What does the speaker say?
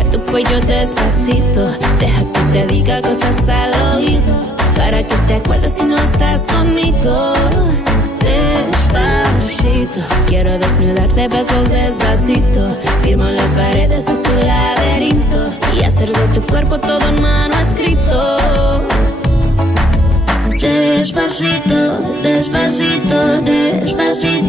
sobre tu cuello despacito. Deja que te diga cosas al oído, para que te acuerdes si no estás conmigo. Despacito, quiero desnudarte besos despacito. Firmo las paredes de tu laberinto y hacer de tu cuerpo todo en mano escrito. Despacito, despacito, despacito.